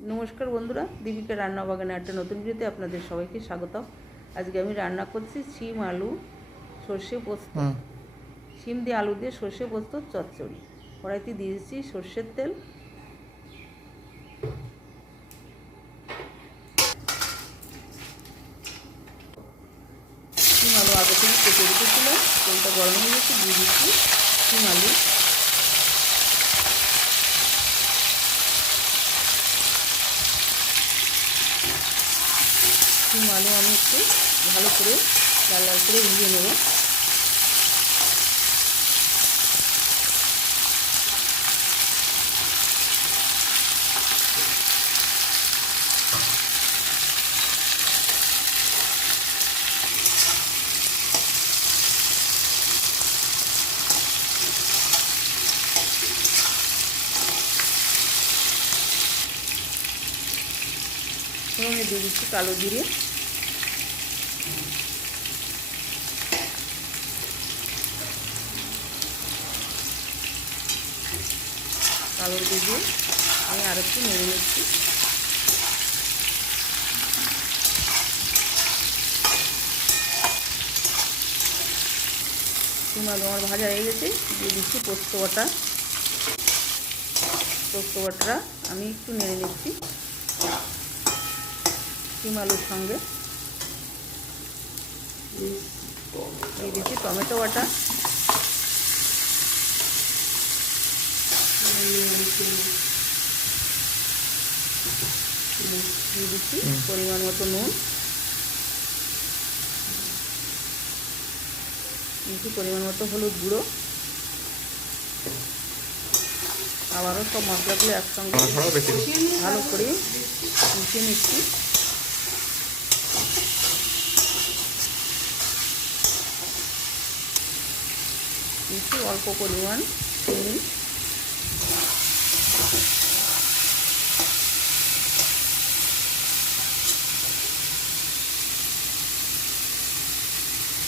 নমস্কার বন্ধুরা দীপিকা রান্না বাগানে একটা নতুন ভিডিওতে আপনাদের সবাইকে স্বাগত আজকে আমি রান্না করছি শিম আলু সর্ষে পোস্ত। শিম দিয়ে আলু দিয়ে সর্ষে পোস্ত চচ্চড়ি। কড়াইতে দিয়েছি সর্ষের তেল। শিম আলু আগে থেকে কেটে রেখেছিলাম তেলটা গরম হয়ে গেছে দিয়ে দিচ্ছি শিম আলু। শিম আলু আমি একটু ভালো করে লাল লাল করে ভেজে নেব এবং দিয়ে দিচ্ছি কালো জিরে। কালো দিয়ে আমি আর একটু নেড়ে নিচ্ছি। শিম তোমার ভাজা হয়ে গেছে, দিয়ে দিচ্ছি পোস্ত বাটা। পোস্ত বাটাটা আমি একটু নেড়ে নিচ্ছি। শিম আলুর সঙ্গে। দিয়ে দিচ্ছি টমেটো বাটা। দিয়ে দিচ্ছি পরিমাণ মতো নুন। দিচ্ছি পরিমাণ মতো হলুদ গুঁড়ো। আবারও সব মশলাগুলো একসঙ্গে ভালো করে মিশিয়ে নিচ্ছি। দিচ্ছি, অল্প পরিমাণ চিনি।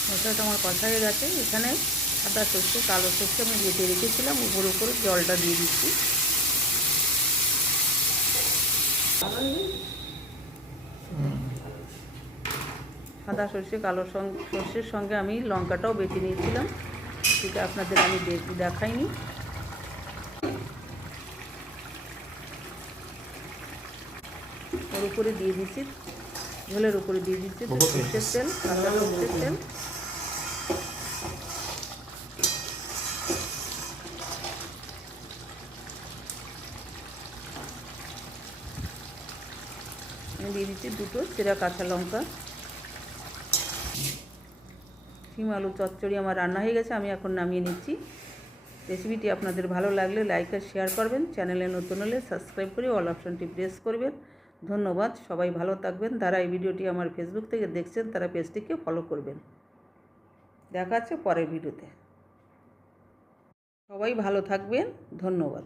মশলাটা আমার কষা হয়ে গেছে। এখানে সাদা সর্ষে, কালো সর্ষে আমি বেটে রেখেছিলাম, উপর উপরে জলটা দিয়ে দিচ্ছি। সাদা সর্ষে, কালো সর্ষের সঙ্গে আমি লঙ্কাটাও বেটে নিয়েছিলাম। সেটা আপনাদের আমি দেখাইনি। ওর উপরে দিয়ে দিচ্ছি ঝোলের উপরে দিয়ে দিচ্ছি সর্ষের তেল কাঁচা সর্ষের তেল। দিয়ে দিচ্ছি দুটো সেরা কাঁচা লঙ্কা। শিম আলু চচ্চড়ি আমার রান্না হয়ে গেছে, আমি এখন নামিয়ে নিচ্ছি। রেসিপিটি আপনাদের ভালো লাগলে লাইক আর শেয়ার করবেন। চ্যানেলে নতুন হলে সাবস্ক্রাইব করে অল অপশনটি প্রেস করবেন। ধন্যবাদ, সবাই ভালো থাকবেন। যারা এই ভিডিওটি আমার ফেসবুক থেকে দেখছেন, তারা পেজটিকে ফলো করবেন। দেখা হচ্ছে পরের ভিডিওতে। সবাই ভালো থাকবেন। ধন্যবাদ।